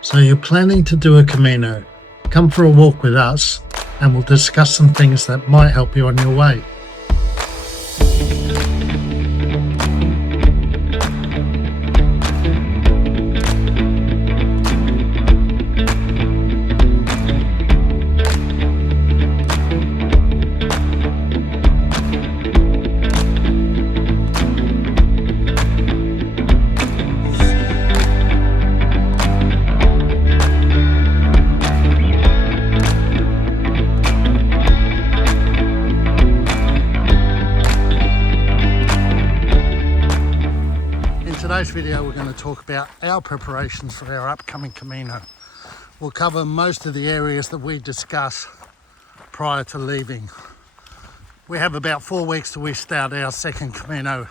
So you're planning to do a Camino. Come for a walk with us and we'll discuss some things that might help you on your way. In today's video we're going to talk about our preparations for our upcoming Camino. We'll cover most of the areas that we discuss prior to leaving. We have about 4 weeks till we start our second Camino.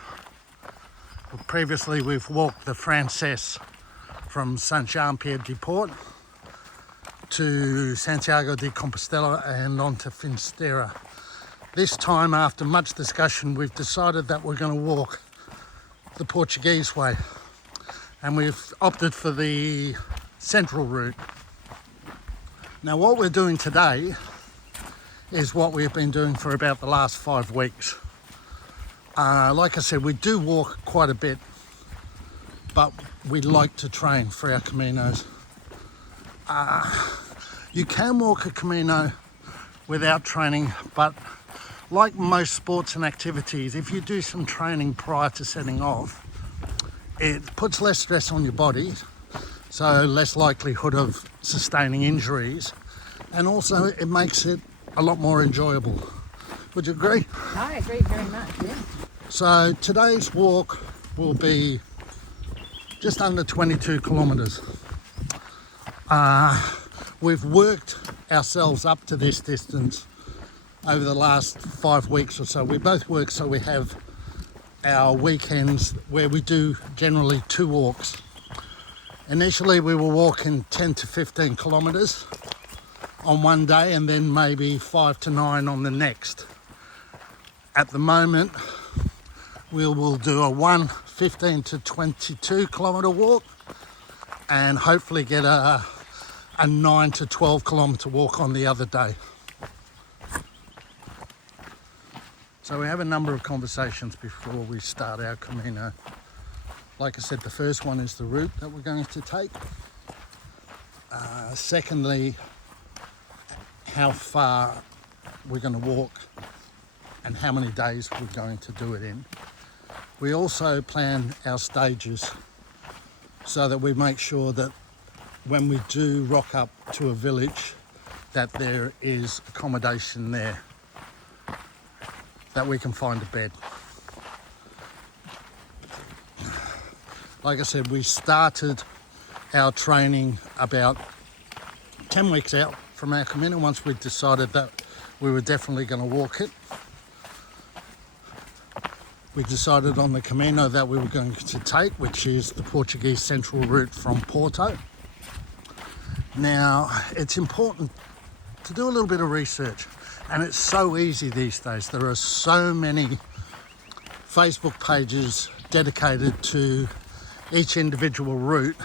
Previously we've walked the Frances from Saint-Jean-Pied-de-Port to Santiago de Compostela and on to Finisterre. This time, after much discussion, we've decided that we're going to walk the Portuguese way, and we've opted for the central route. Now what we're doing today is what we've been doing for about the last 5 weeks. Like I said, we do walk quite a bit, but we like to train for our Caminos. You can walk a Camino without training, but like most sports and activities, if you do some training prior to setting off, it puts less stress on your body, so less likelihood of sustaining injuries, and also it makes it a lot more enjoyable. Would you agree? I agree very much, yeah. So today's walk will be just under 22 kilometres. We've worked ourselves up to this distance over the last 5 weeks or so. We both work, so we have our weekends where we do generally 2 walks. Initially we were walking 10 to 15 kilometres on one day and then maybe 5 to 9 on the next. At the moment we will do a 15 to 22 kilometre walk and hopefully get a 9 to 12 kilometre walk on the other day. So we have a number of conversations before we start our Camino. Like I said, the first one is the route that we're going to take. Secondly, how far we're going to walk and how many days we're going to do it in. We also plan our stages so that we make sure that when we do rock up to a village that there is accommodation there, that we can find a bed. Like I said, we started our training about 10 weeks out from our Camino once we decided that we were definitely going to walk it. We decided on the Camino that we were going to take, which is the Portuguese central route from Porto. Now, it's important to do a little bit of research, and it's so easy these days. There are so many Facebook pages dedicated to each individual route,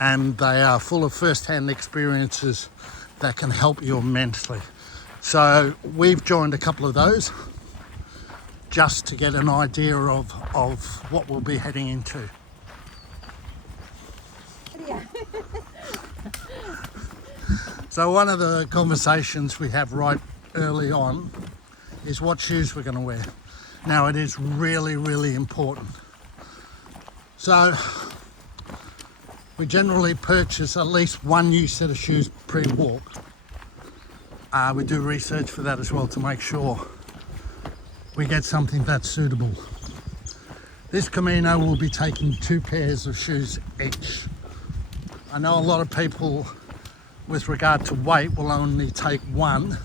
and they are full of first-hand experiences that can help you immensely. So we've joined a couple of those just to get an idea of what we'll be heading into. Yeah. So one of the conversations we have right early on is what shoes we're going to wear. Now it is really, really important. So we generally purchase at least one new set of shoes pre-walk. We do research for that as well to make sure we get something that's suitable. This Camino will be taking 2 pairs of shoes each. I know a lot of people with regard to weight will only take one,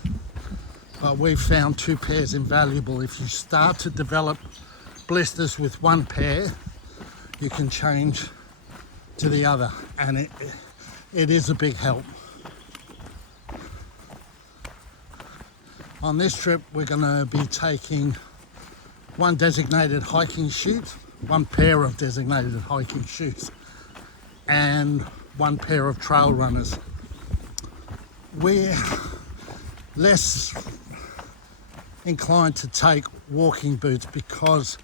but we've found 2 pairs invaluable. If you start to develop blisters with 1 pair, you can change to the other, and it is a big help. On this trip we're going to be taking 1 designated hiking shoe, 1 pair of designated hiking shoes, and one pair of trail runners. We're less inclined to take walking boots because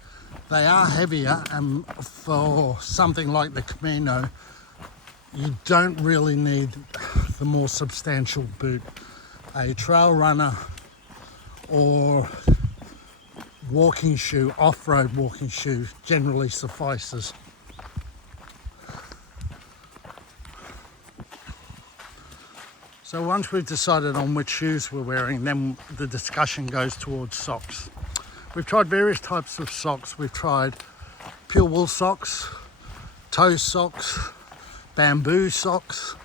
they are heavier, and for something like the Camino, you don't really need the more substantial boot. A trail runner or walking shoe, off-road walking shoe, generally suffices. So once we've decided on which shoes we're wearing, then the discussion goes towards socks. We've tried various types of socks. We've tried pure wool socks, toe socks, bamboo socks.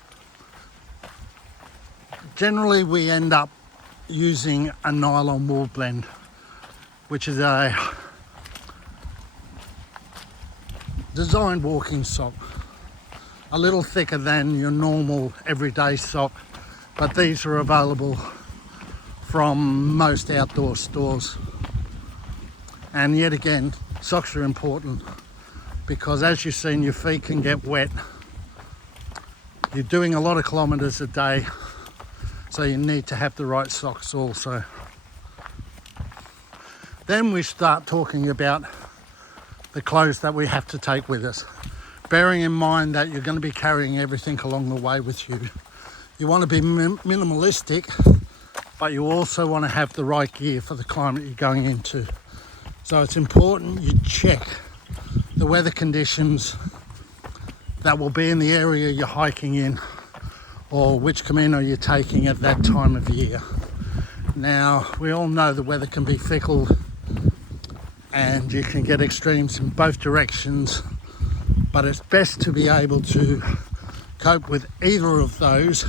Generally we end up using a nylon wool blend, which is a designed walking sock, a little thicker than your normal everyday sock, but these are available from most outdoor stores. And yet again, socks are important because, as you've seen, your feet can get wet. You're doing a lot of kilometres a day, so you need to have the right socks also. Then we start talking about the clothes that we have to take with us, bearing in mind that you're going to be carrying everything along the way with you. You want to be minimalistic, but you also want to have the right gear for the climate you're going into. So it's important you check the weather conditions that will be in the area you're hiking in, or which Camino you're taking at that time of year. Now, we all know the weather can be fickle and you can get extremes in both directions, but it's best to be able to cope with either of those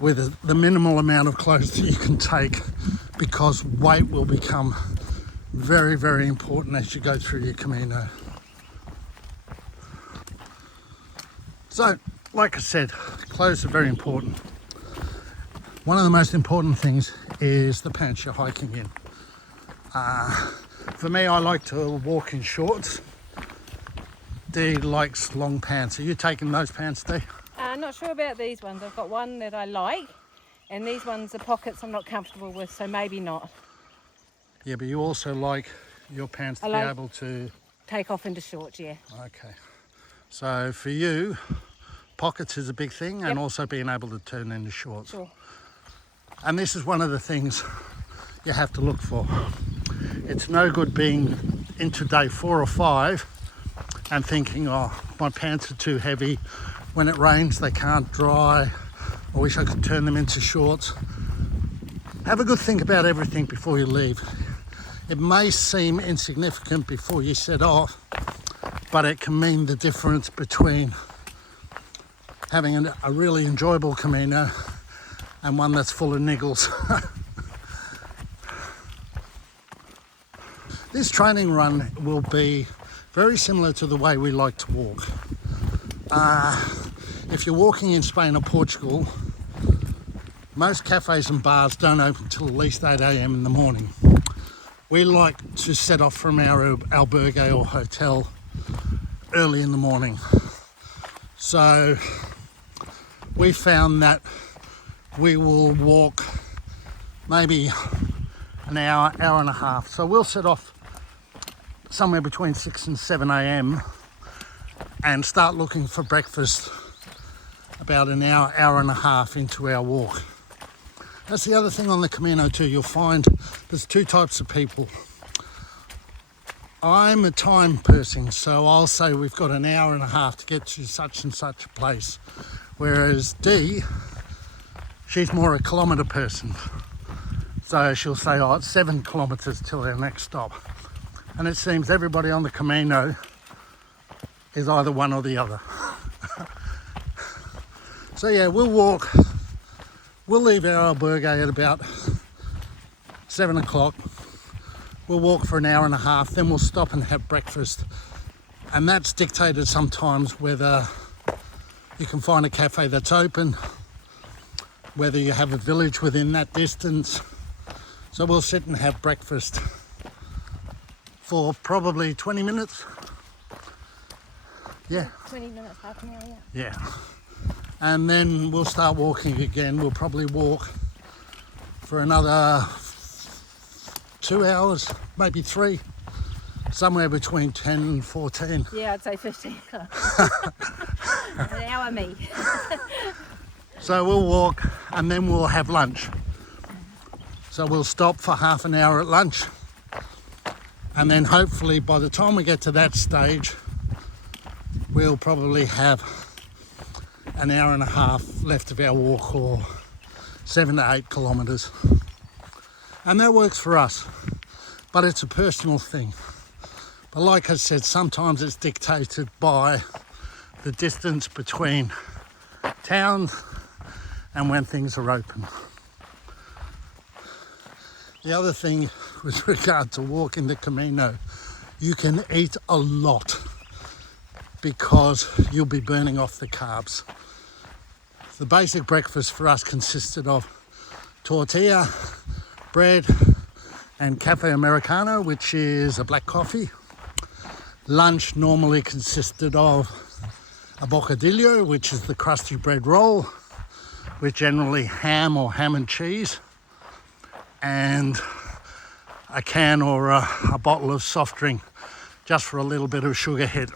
with the minimal amount of clothes that you can take, because weight will become very, very important as you go through your Camino. So, like I said, clothes are very important. One of the most important things is the pants you're hiking in. For me, I like to walk in shorts. Dee likes long pants. Are you taking those pants, Dee? Not sure about these ones. I've got one that I like, and these ones are pockets I'm not comfortable with, so maybe not. Yeah, but you also like your pants to be able to take off into shorts, yeah. Okay. So for you, pockets is a big thing, and Yep. also being able to turn into shorts. Sure. And this is one of the things you have to look for. It's no good being into day 4 or 5 and thinking, oh, my pants are too heavy. When it rains, they can't dry. I wish I could turn them into shorts. Have a good think about everything before you leave. It may seem insignificant before you set off, but it can mean the difference between having a really enjoyable Camino and one that's full of niggles. This training run will be very similar to the way we like to walk. If you're walking in Spain or Portugal, most cafes and bars don't open till at least 8 a.m. in the morning. We like to set off from our albergue or hotel early in the morning. So we found that we will walk maybe an hour, hour and a half. So we'll set off somewhere between 6 and 7 a.m. and start looking for breakfast about an hour, hour and a half into our walk. That's the other thing on the Camino too. You'll find there's 2 types of people. I'm a time person, so I'll say we've got an hour and a half to get to such and such a place. Whereas Dee, she's more a kilometre person. So she'll say, oh, it's 7 kilometres till our next stop. And it seems everybody on the Camino is either one or the other. So yeah, we'll leave our albergue at about 7 o'clock. We'll walk for an hour and a half, then we'll stop and have breakfast. And that's dictated sometimes whether you can find a cafe that's open, whether you have a village within that distance. So we'll sit and have breakfast for probably 20 minutes. Yeah. 20 minutes, half an hour, yeah. Yeah. And then we'll start walking again. We'll probably walk for another 2 hours, maybe 3, somewhere between 10 and 14. Yeah, I'd say 15. An hour me. So we'll walk and then we'll have lunch. So we'll stop for half an hour at lunch. And then hopefully by the time we get to that stage, we'll probably have an hour and a half left of our walk, or 7 to 8 kilometres. And that works for us, but it's a personal thing. But like I said, sometimes it's dictated by the distance between towns and when things are open. The other thing with regard to walking the Camino, you can eat a lot because you'll be burning off the carbs. The basic breakfast for us consisted of tortilla, bread, and cafe americano, which is a black coffee. Lunch normally consisted of a bocadillo, which is the crusty bread roll, with generally ham or ham and cheese, and a can or a bottle of soft drink, just for a little bit of sugar hit.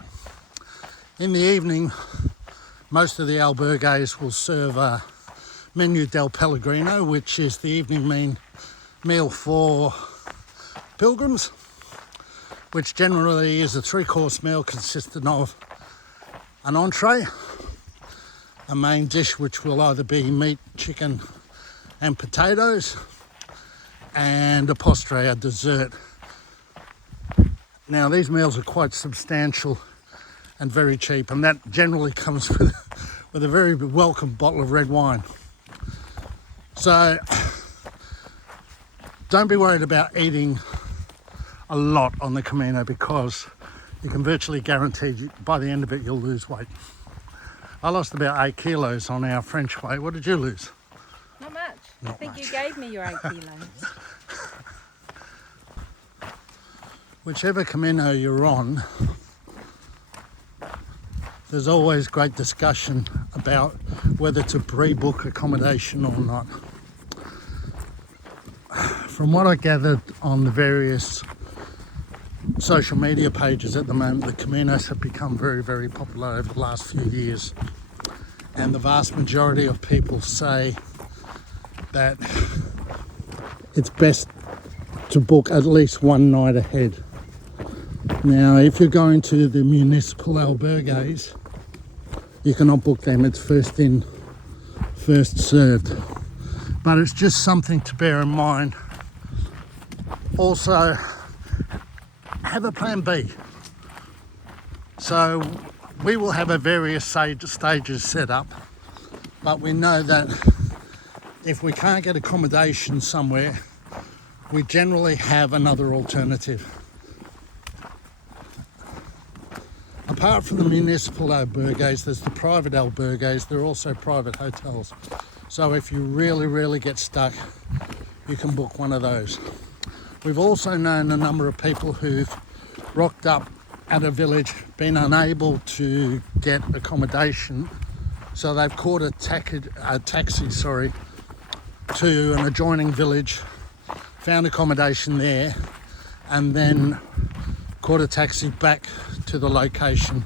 In the evening, most of the albergues will serve a menu del Pellegrino, which is the evening meal for pilgrims, which generally is a 3-course meal consisting of an entree, a main dish which will either be meat, chicken and potatoes, and a postre, a dessert. Now these meals are quite substantial and very cheap, and that generally comes with a very welcome bottle of red wine. So don't be worried about eating a lot on the Camino, because you can virtually guarantee by the end of it you'll lose weight. I lost about 8 kilos on our French way. What did you lose? Not much. Not I think much. you gave me your 8 kilos. Whichever Camino you're on, there's always great discussion about whether to pre-book accommodation or not. From what I gathered on the various social media pages at the moment, the Caminos have become very, very popular over the last few years. And the vast majority of people say that it's best to book at least one night ahead. Now, if you're going to the municipal albergues, you cannot book them. It's first in, first served. But it's just something to bear in mind. Also, have a plan B. So we will have a various stages set up, but we know that if we can't get accommodation somewhere, we generally have another alternative. Apart from the municipal albergues, there's the private albergues. There are also private hotels. So if you really, really get stuck, you can book one of those. We've also known a number of people who've rocked up at a village, been unable to get accommodation, so they've caught a taxi to an adjoining village, found accommodation there, and then caught a taxi back to the location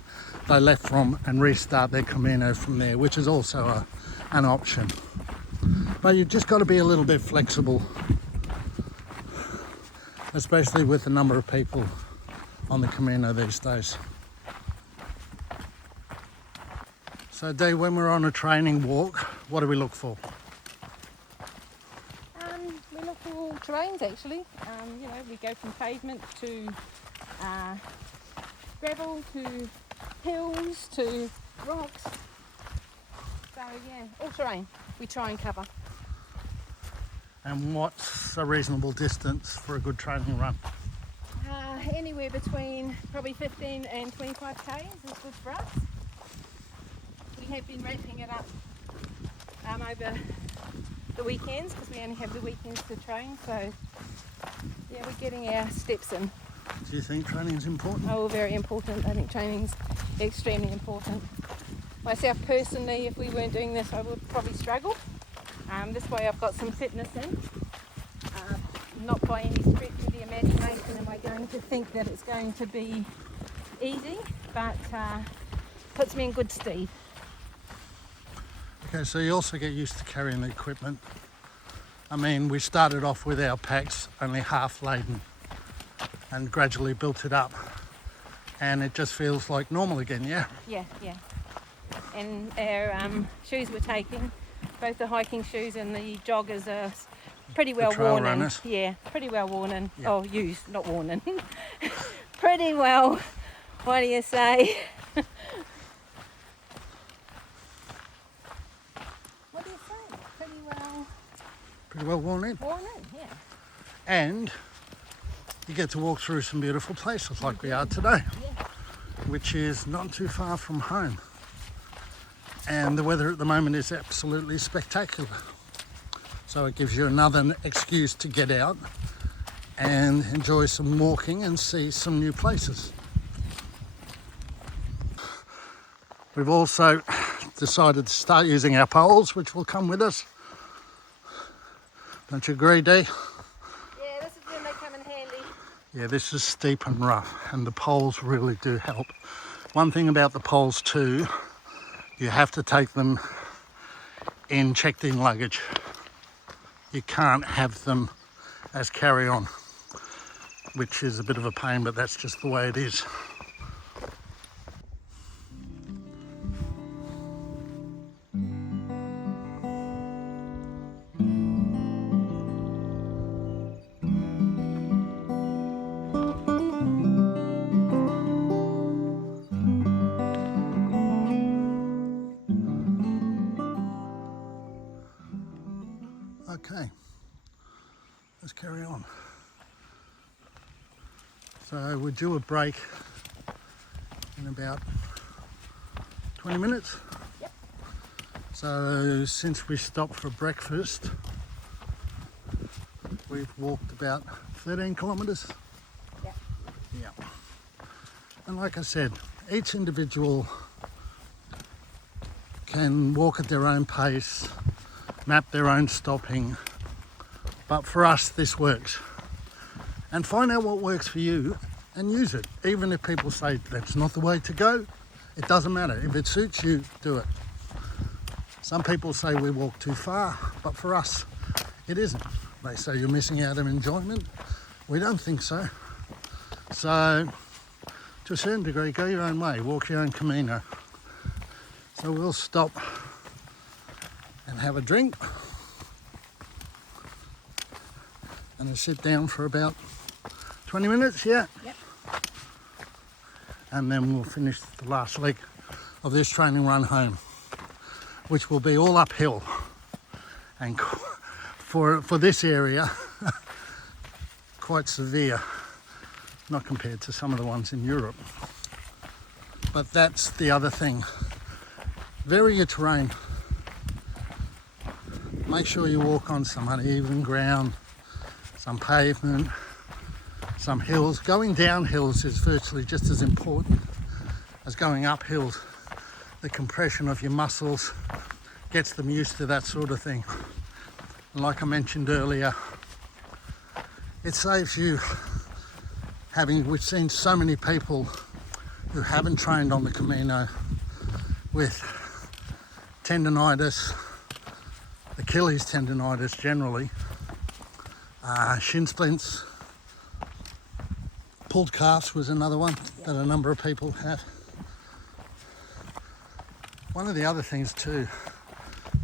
they left from and restart their Camino from there, which is also an option. But you've just got to be a little bit flexible, especially with the number of people on the Camino these days. So Dee, when we're on a training walk, what do we look for? We look for all terrains actually. We go from pavement to gravel to hills to rocks. So yeah, all terrain we try and cover. And what's a reasonable distance for a good training run? Anywhere between probably 15 and 25 k's is good for us. We have been ramping it up over the weekends, because we only have the weekends to train, so yeah, we're getting our steps in. Do you think training is important? Oh, very important. I think training's extremely important. Myself personally, if we weren't doing this, I would probably struggle. This way I've got some fitness in. Not by any stretch of the imagination am I going to think that it's going to be easy, but puts me in good stead. Okay, so you also get used to carrying the equipment. I mean, we started off with our packs only half laden and gradually built it up, and it just feels like normal again, yeah? Yeah. And our shoes we're taking, both the hiking shoes and the joggers are pretty well trail worn runners. in. Yeah, pretty well worn in. Yeah. Oh, used, not worn in. Pretty well, what do you say? What do you say? Pretty well worn in. Worn in, yeah. And you get to walk through some beautiful places like we are today, Yeah. which is not too far from home. And the weather at the moment is absolutely spectacular. So it gives you another excuse to get out and enjoy some walking and see some new places. We've also decided to start using our poles, which will come with us. Don't you agree, Dee? Yeah, this is when they come in handy. Yeah, this is steep and rough, and the poles really do help. One thing about the poles too, you have to take them in checked-in luggage. You can't have them as carry-on, which is a bit of a pain, but that's just the way it is. Okay, let's carry on. So we're due a break in about 20 minutes. Yep. So since we stopped for breakfast, we've walked about 13 kilometres. Yep. Yeah. And like I said, each individual can walk at their own pace, map their own stopping, but for us this works. And find out what works for you and use it. Even if people say that's not the way to go, it doesn't matter. If it suits you, do it. Some people say we walk too far, but for us it isn't. They say you're missing out on enjoyment. We don't think so. So to a certain degree, go your own way, walk your own Camino. So we'll stop and have a drink and then sit down for about 20 minutes, yeah? Yep. And then we'll finish the last leg of this training run home, which will be all uphill. And for this area, quite severe, not compared to some of the ones in Europe. But that's the other thing. Vary your terrain. Make sure you walk on some uneven ground, some pavement, some hills. Going down hills is virtually just as important as going up hills. The compression of your muscles gets them used to that sort of thing. And like I mentioned earlier, it saves you we've seen so many people who haven't trained on the Camino with tendonitis, Achilles tendonitis generally, shin splints, pulled calves was another one that a number of people have. One of the other things too,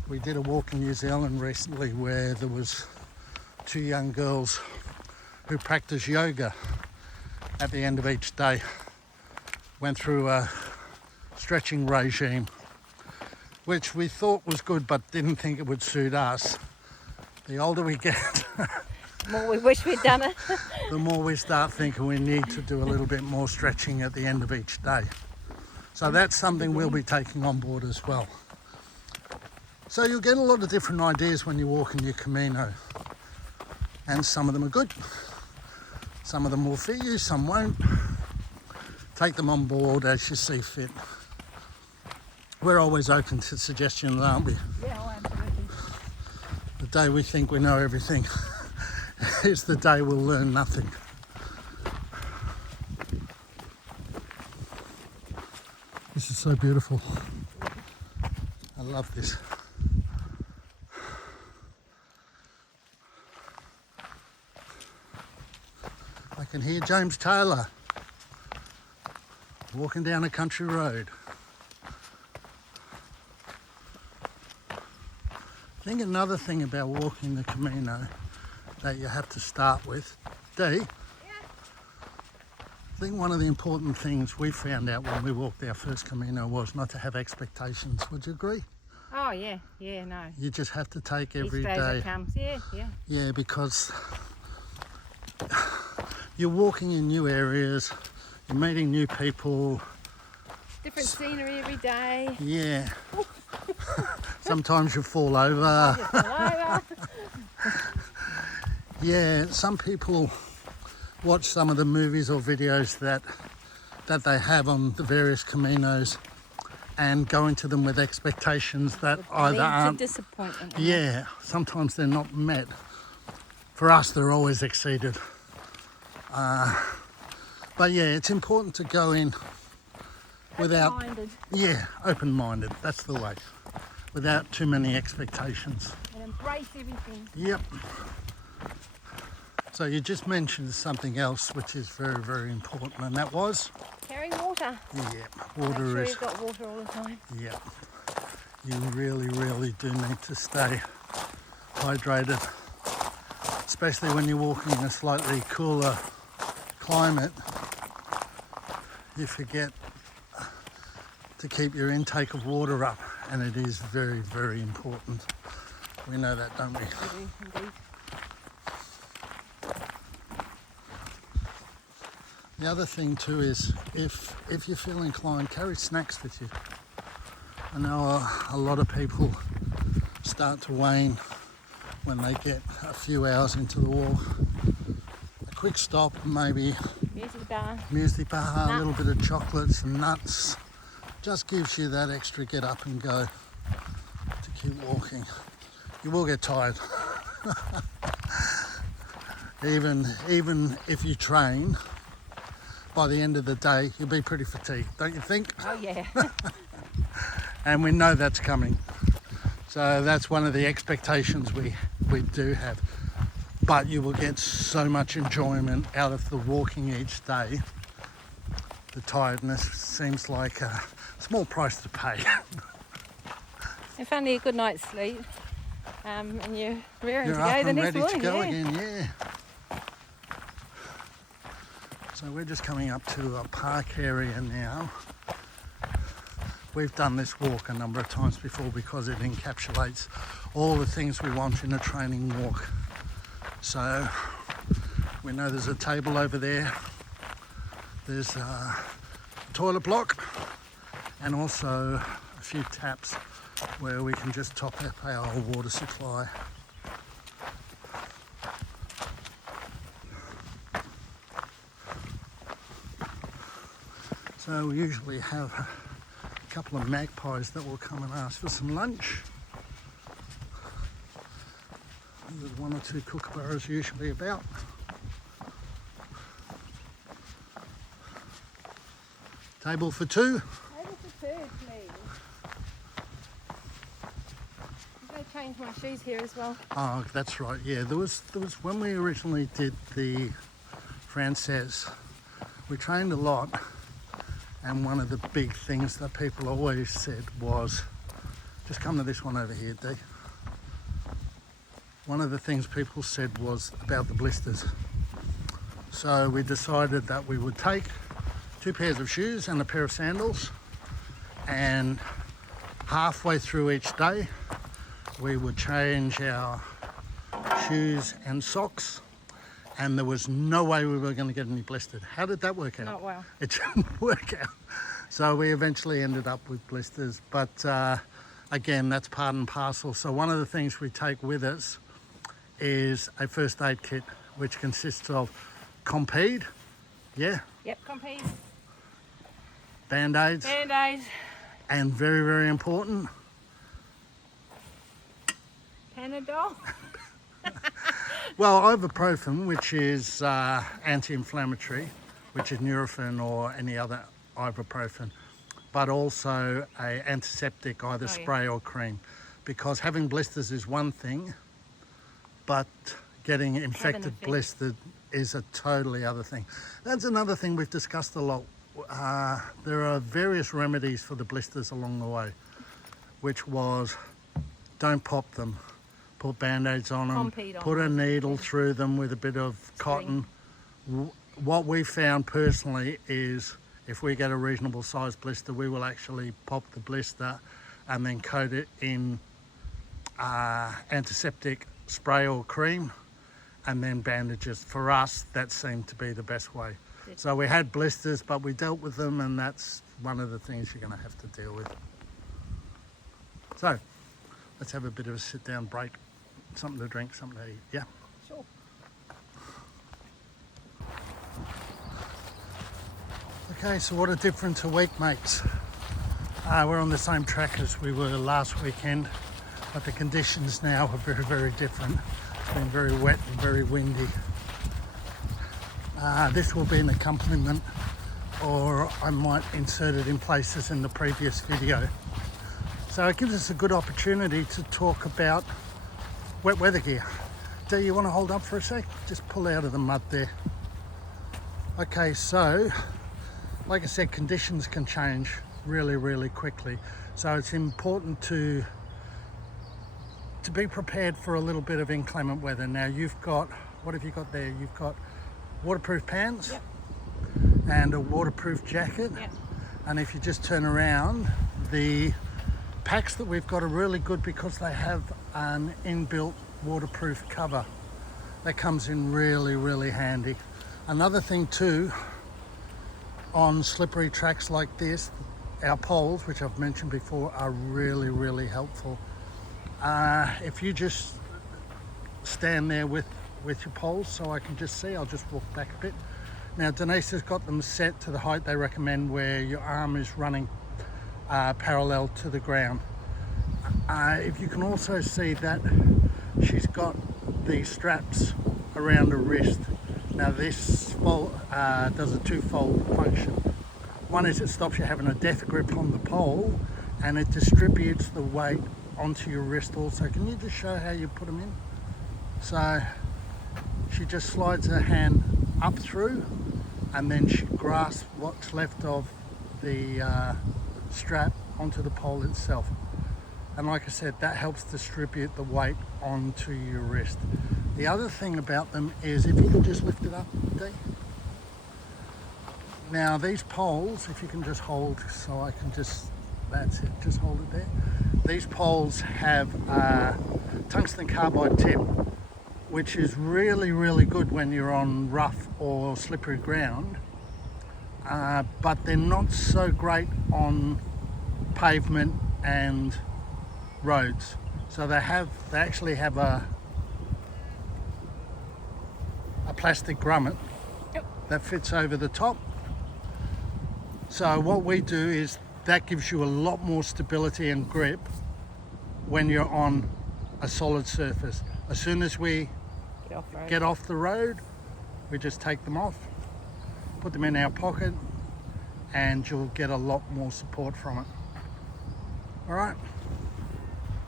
we did a walk in New Zealand recently where there was 2 young girls who practice yoga at the end of each day, went through a stretching regime, which we thought was good but didn't think it would suit us. The older we get, The more we wish we'd done it. the more we start thinking we need to do a little bit more stretching at the end of each day. So that's something we'll be taking on board as well. So you'll get a lot of different ideas when you walk in your Camino, and some of them are good, Some of them will fit you, some won't. Take them on board as you see fit. We're always open to suggestions, aren't we? Yeah, oh, absolutely. The day we think we know everything is the day we'll learn nothing. This is so beautiful. I love this. I can hear James Taylor walking down a country road. I think another thing about walking the Camino that you have to start with, Dee, I think one of the important things we found out when we walked our first Camino was not to have expectations. Would you agree? Oh yeah, no. You just have to take every Each day as day. it comes, yeah. Yeah, because you're walking in new areas, you're meeting new people. Different scenery every day. Yeah. Sometimes you fall over. Just all over. Yeah, some people watch some of the movies or videos that they have on the various Caminos and go into them with expectations that either Lead to aren't. disappointment. Yeah, sometimes they're not met. For us, they're always exceeded. But yeah, it's important to go in without, Open-minded yeah, open-minded. That's the way. Without too many expectations. and embrace everything. Yep. So you just mentioned something else which is very, very important, and that was? Carry water. Yeah, Make water sure is, you've got water all the time. yeah. You really, really do need to stay hydrated, especially when you're walking in a slightly cooler climate. You forget to keep your intake of water up, and it is very, very important. We know that, don't we? We do, indeed. The other thing too is if you feel inclined, carry snacks with you. I know a lot of people start to wane when they get a few hours into the walk. A quick stop, maybe Music bar. a little bit of chocolate, some nuts, just gives you that extra get up and go to keep walking. You will get tired. Even if you train, by the end of the day, you'll be pretty fatigued, don't you think? Oh yeah. And we know that's coming. So that's one of the expectations we do have. But you will get so much enjoyment out of the walking each day. The tiredness seems like a small price to pay. If only a good night's sleep, and you're raring You're to up go the and next ready morning. to go Yeah. again, yeah. So we're just coming up to a park area now. We've done this walk a number of times before because it encapsulates all the things we want in a training walk. So we know there's a table over there, there's a toilet block, and also a few taps where we can just top up our water supply. So we usually have a couple of magpies that will come and ask for some lunch. There's one or two kookaburras usually about. Table for two. Table for two, please. I'm going to change my shoes here as well. Oh, that's right. Yeah, there was when we originally did the Frances, we trained a lot, and one of the big things that people always said was, just come to this one over here, Dee. One of the things people said was about the blisters. So we decided that we would take 2 pairs of shoes and a pair of sandals, and halfway through each day we would change our shoes and socks, and there was no way we were going to get any blistered. How did that work out? Not well. It didn't work out. So we eventually ended up with blisters, but again, that's part and parcel. So one of the things we take with us is a first aid kit, which consists of Compede, yeah, Yep, Compede. Band-Aids, Band-Aids. and very, very important, Panadol. well, ibuprofen, which is anti-inflammatory, which is Nurofen or any other ibuprofen, but also a antiseptic, either spray or cream, because having blisters is one thing, but getting infected blistered is a totally other thing. That's another thing we've discussed a lot. There are various remedies for the blisters along the way, which was don't pop them, put band-aids on them, put a needle through them with a bit of cotton. What we found personally is if we get a reasonable sized blister, we will actually pop the blister and then coat it in antiseptic spray or cream, and then bandages. For us, that seemed to be the best way. So we had blisters, but we dealt with them, and that's one of the things you're going to have to deal with. So let's have a bit of a sit down break, something to drink, something to eat. Yeah. Sure. Okay, so what a difference a week makes. We're on the same track as we were last weekend, but the conditions now are very, very different. It's been very wet and very windy. This will be an accompaniment, or I might insert it in places in the previous video. So it gives us a good opportunity to talk about wet weather gear. Do you want to hold up for a sec? Just pull out of the mud there. Okay, so like I said, conditions can change really, really quickly. So it's important to be prepared for a little bit of inclement weather. Now you've got, what have you got there? You've got waterproof pants, yep, and a waterproof jacket. Yep. And if you just turn around, the packs that we've got are really good because they have an inbuilt waterproof cover. That comes in really, really handy. Another thing too, on slippery tracks like this, our poles, which I've mentioned before, are really, really helpful. If you just stand there with your poles so I can just see, I'll just walk back a bit. Now Denise has got them set to the height they recommend, where your arm is running parallel to the ground. If you can also see that she's got the straps around her wrist. Now this does a twofold function. One is it stops you having a death grip on the pole, and it distributes the weight onto your wrist also. Can you just show how you put them in? So she just slides her hand up through, and then she grasps what's left of the strap onto the pole itself. And like I said, that helps distribute the weight onto your wrist. The other thing about them is, if you can just lift it up, Dee. Now these poles, if you can just hold, so I can just, that's it, just hold it there. These poles have a tungsten carbide tip, which is really, really good when you're on rough or slippery ground, but they're not so great on pavement and roads. So they actually have a plastic grommet that fits over the top. So what we do is that gives you a lot more stability and grip when you're on a solid surface. As soon as we get off the road, we just take them off, put them in our pocket, and you'll get a lot more support from it. All right,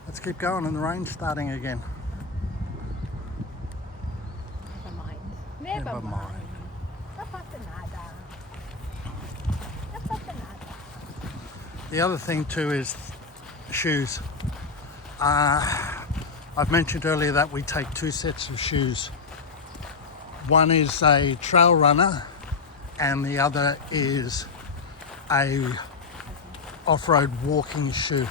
let's keep going, and the rain's starting again. Never mind. Never mind. The other thing too is shoes. I've mentioned earlier that we take two sets of shoes. One is a trail runner and the other is a off-road walking shoe.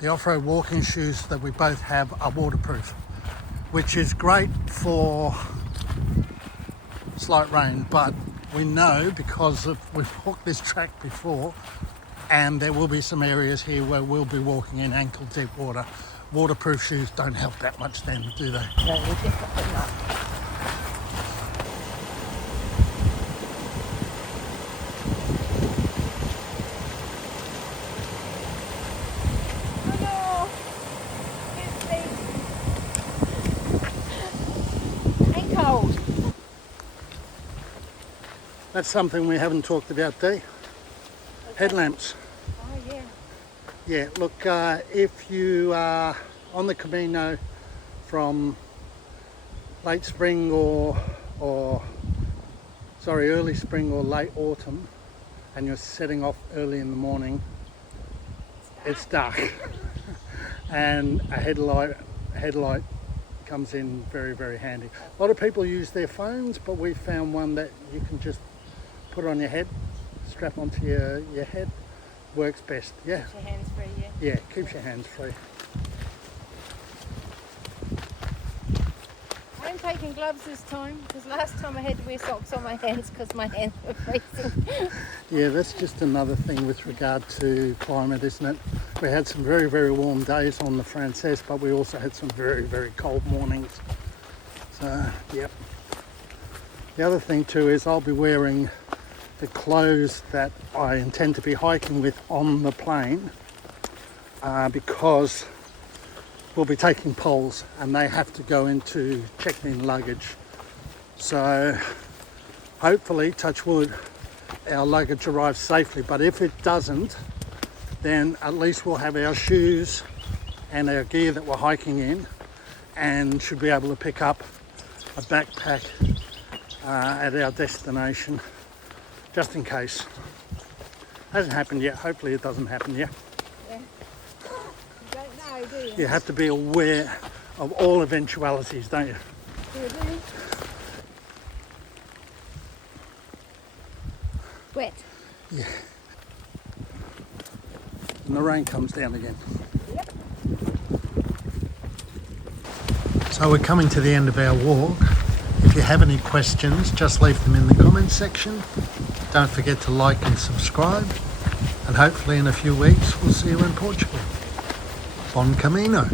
The off-road walking shoes that we both have are waterproof, which is great for slight rain, but we know, because we've walked this track before, and there will be some areas here where we'll be walking in ankle deep water. Waterproof shoes don't help that much then, do they? No, definitely not. That's something we haven't talked about, Dee. Headlamps. Oh yeah. Yeah, look, if you are on the Camino from late spring or early spring or late autumn, and you're setting off early in the morning, it's dark. And a headlight comes in very, very handy. A lot of people use their phones, but we found one that you can just put on your head, strap onto your head. Works best. Yeah. Keeps your hands free, yeah. Yeah, keeps your hands free. I'm taking gloves this time because last time I had to wear socks on my hands because my hands were freezing. Yeah, that's just another thing with regard to climate, isn't it? We had some very, very warm days on the Frances, but we also had some very, very cold mornings. So, yep. The other thing too is I'll be wearing the clothes that I intend to be hiking with on the plane because we'll be taking poles and they have to go into checked-in luggage. So hopefully, touch wood, our luggage arrives safely, but if it doesn't, then at least we'll have our shoes and our gear that we're hiking in, and should be able to pick up a backpack at our destination, just in case. Hasn't happened yet. Hopefully it doesn't happen yet. Yeah. You don't know, do you? You have to be aware of all eventualities, don't you? You do. Wet. Yeah. And the rain comes down again. Yep. So we're coming to the end of our walk. If you have any questions, just leave them in the comments section. Don't forget to like and subscribe. And hopefully in a few weeks we'll see you in Portugal. Bon Camino.